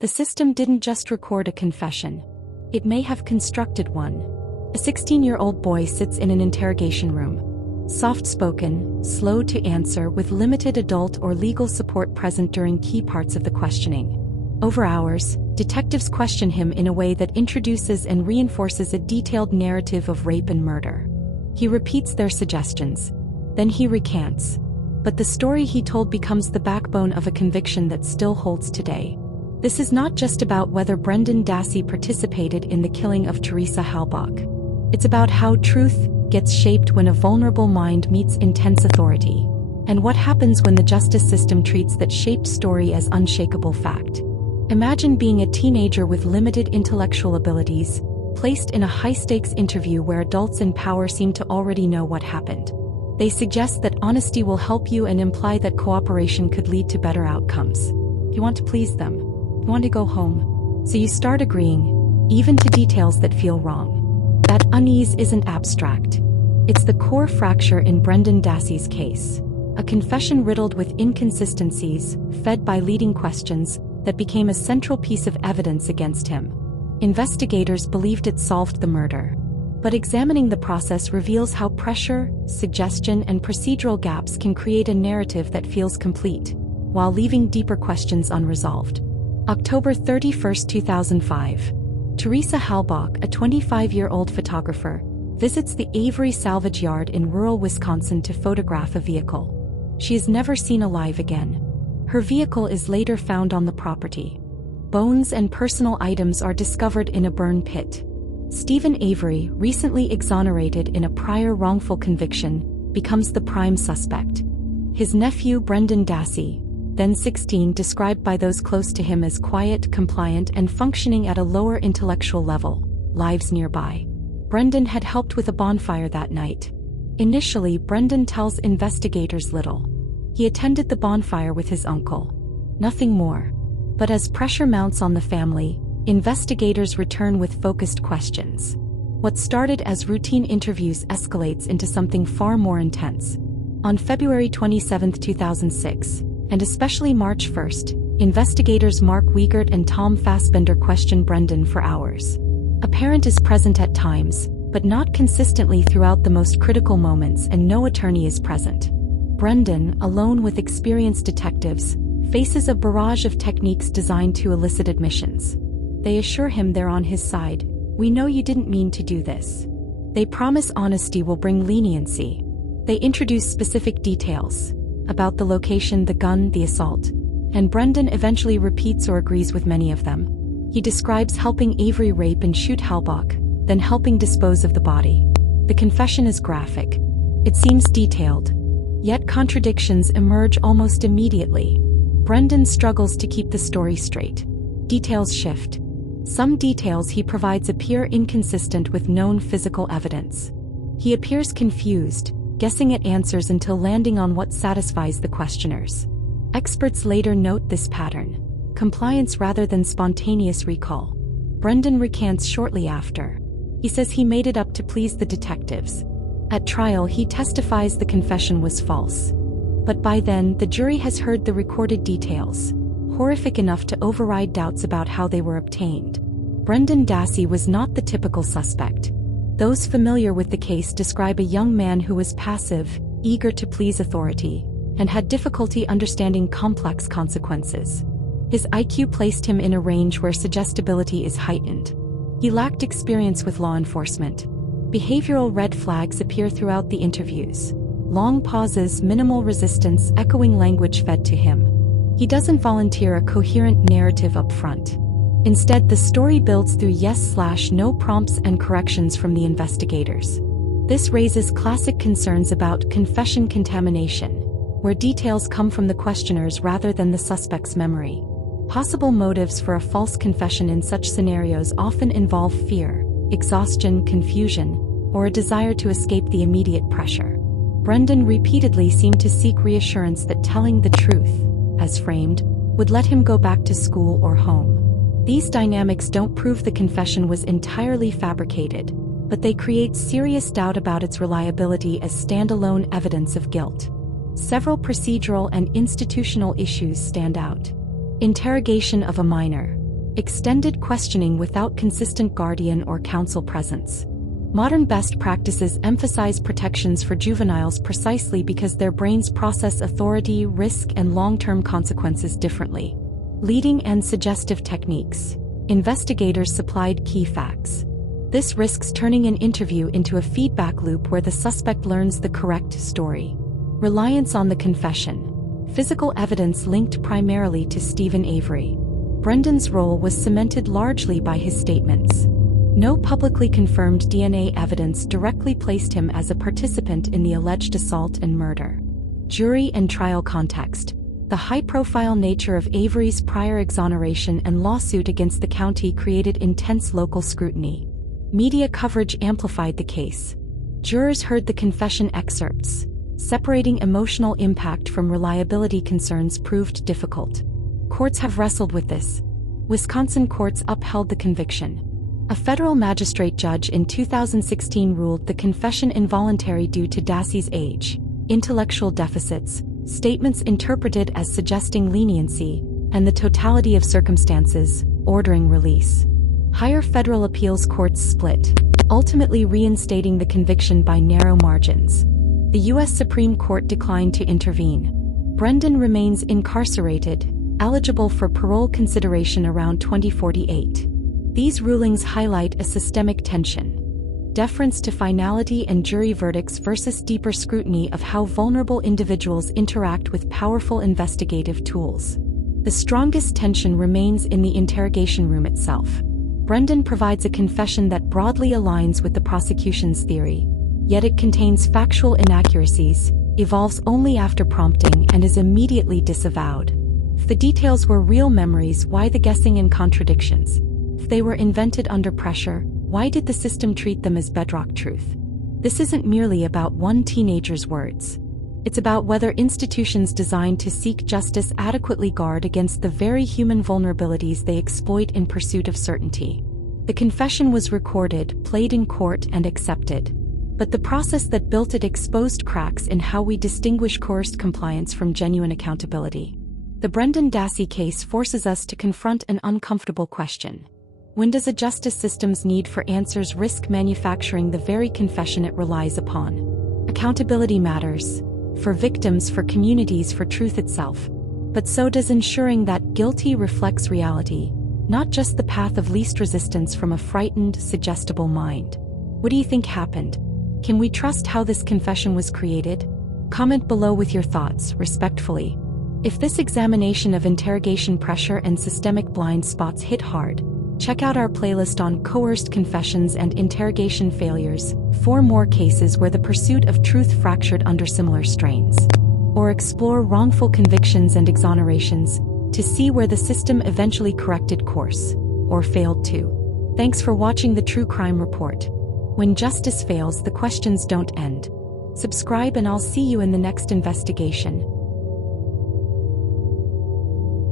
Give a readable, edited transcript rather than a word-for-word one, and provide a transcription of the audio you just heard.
The system didn't just record a confession. It may have constructed one. A 16-year-old boy sits in an interrogation room. Soft-spoken, slow to answer with limited adult or legal support present during key parts of the questioning. Over hours, detectives question him in a way that introduces and reinforces a detailed narrative of rape and murder. He repeats their suggestions. Then he recants. But the story he told becomes the backbone of a conviction that still holds today. This is not just about whether Brendan Dassey participated in the killing of Teresa Halbach. It's about how truth gets shaped when a vulnerable mind meets intense authority, and what happens when the justice system treats that shaped story as unshakable fact. Imagine being a teenager with limited intellectual abilities, placed in a high-stakes interview where adults in power seem to already know what happened. They suggest that honesty will help you and imply that cooperation could lead to better outcomes. You want to please them. You want to go home. So you start agreeing, even to details that feel wrong. That unease isn't abstract. It's the core fracture in Brendan Dassey's case. A confession riddled with inconsistencies, fed by leading questions, that became a central piece of evidence against him. Investigators believed it solved the murder. But examining the process reveals how pressure, suggestion, and procedural gaps can create a narrative that feels complete, while leaving deeper questions unresolved. October 31, 2005. Teresa Halbach, a 25-year-old photographer, visits the Avery salvage yard in rural Wisconsin to photograph a vehicle. She is never seen alive again. Her vehicle is later found on the property. Bones and personal items are discovered in a burn pit. Stephen Avery, recently exonerated in a prior wrongful conviction, becomes the prime suspect. His nephew Brendan Dassey, then 16, described by those close to him as quiet, compliant, and functioning at a lower intellectual level, lives nearby. Brendan had helped with a bonfire that night. Initially, Brendan tells investigators little. He attended the bonfire with his uncle. Nothing more. But as pressure mounts on the family, investigators return with focused questions. What started as routine interviews escalates into something far more intense. On February 27, 2006, and especially March 1, investigators Mark Wiegert and Tom Fassbender question Brendan for hours. A parent is present at times, but not consistently throughout the most critical moments, and no attorney is present. Brendan, alone with experienced detectives, faces a barrage of techniques designed to elicit admissions. They assure him they're on his side. "We know you didn't mean to do this." They promise honesty will bring leniency. They introduce specific details about the location, the gun, the assault. And Brendan eventually repeats or agrees with many of them. He describes helping Avery rape and shoot Halbach, then helping dispose of the body. The confession is graphic. It seems detailed. Yet contradictions emerge almost immediately. Brendan struggles to keep the story straight. Details shift. Some details he provides appear inconsistent with known physical evidence. He appears confused, guessing at answers until landing on what satisfies the questioners. Experts later note this pattern: compliance rather than spontaneous recall. Brendan recants shortly after. He says he made it up to please the detectives. At trial, he testifies the confession was false. But by then, the jury has heard the recorded details, horrific enough to override doubts about how they were obtained. Brendan Dassey was not the typical suspect. Those familiar with the case describe a young man who was passive, eager to please authority, and had difficulty understanding complex consequences. His IQ placed him in a range where suggestibility is heightened. He lacked experience with law enforcement. Behavioral red flags appear throughout the interviews. Long pauses, minimal resistance, echoing language fed to him. He doesn't volunteer a coherent narrative up front. Instead, the story builds through yes/no prompts and corrections from the investigators. This raises classic concerns about confession contamination, where details come from the questioners rather than the suspect's memory. Possible motives for a false confession in such scenarios often involve fear, exhaustion, confusion, or a desire to escape the immediate pressure. Brendan repeatedly seemed to seek reassurance that telling the truth, as framed, would let him go back to school or home. These dynamics don't prove the confession was entirely fabricated, but they create serious doubt about its reliability as standalone evidence of guilt. Several procedural and institutional issues stand out. Interrogation of a minor. extended questioning without consistent guardian or counsel presence. Modern best practices emphasize protections for juveniles precisely because their brains process authority, risk, and long-term consequences differently. Leading and suggestive techniques. Investigators supplied key facts. This risks turning an interview into a feedback loop where the suspect learns the correct story. Reliance on the confession. Physical evidence linked primarily to Stephen Avery. Brendan's role was cemented largely by his statements. No publicly confirmed DNA evidence directly placed him as a participant in the alleged assault and murder. Jury and trial context. The high-profile nature of Avery's prior exoneration and lawsuit against the county created intense local scrutiny. Media coverage amplified the case. Jurors heard the confession excerpts. Separating emotional impact from reliability concerns proved difficult. Courts have wrestled with this. Wisconsin courts upheld the conviction. A federal magistrate judge in 2016 ruled the confession involuntary due to Dassey's age, intellectual deficits, statements interpreted as suggesting leniency, and the totality of circumstances, ordering release. Higher federal appeals courts split, ultimately reinstating the conviction by narrow margins. The U.S. Supreme Court declined to intervene. Brendan remains incarcerated, eligible for parole consideration around 2048. These rulings highlight a systemic tension. Deference to finality and jury verdicts versus deeper scrutiny of how vulnerable individuals interact with powerful investigative tools. The strongest tension remains in the interrogation room itself. Brendan provides a confession that broadly aligns with the prosecution's theory, yet it contains factual inaccuracies, evolves only after prompting, and is immediately disavowed. If the details were real memories, why the guessing and contradictions? If they were invented under pressure, why did the system treat them as bedrock truth? This isn't merely about one teenager's words. It's about whether institutions designed to seek justice adequately guard against the very human vulnerabilities they exploit in pursuit of certainty. The confession was recorded, played in court, and accepted. But the process that built it exposed cracks in how we distinguish coerced compliance from genuine accountability. The Brendan Dassey case forces us to confront an uncomfortable question. When does a justice system's need for answers risk manufacturing the very confession it relies upon? Accountability matters. For victims, for communities, for truth itself. But so does ensuring that guilty reflects reality, not just the path of least resistance from a frightened, suggestible mind. What do you think happened? Can we trust how this confession was created? Comment below with your thoughts, respectfully. If this examination of interrogation pressure and systemic blind spots hit hard, check out our playlist on coerced confessions and interrogation failures, 4 more cases where the pursuit of truth fractured under similar strains. Or explore wrongful convictions and exonerations, to see where the system eventually corrected course, or failed to. Thanks for watching the True Crime Report. When justice fails, the questions don't end. Subscribe and I'll see you in the next investigation.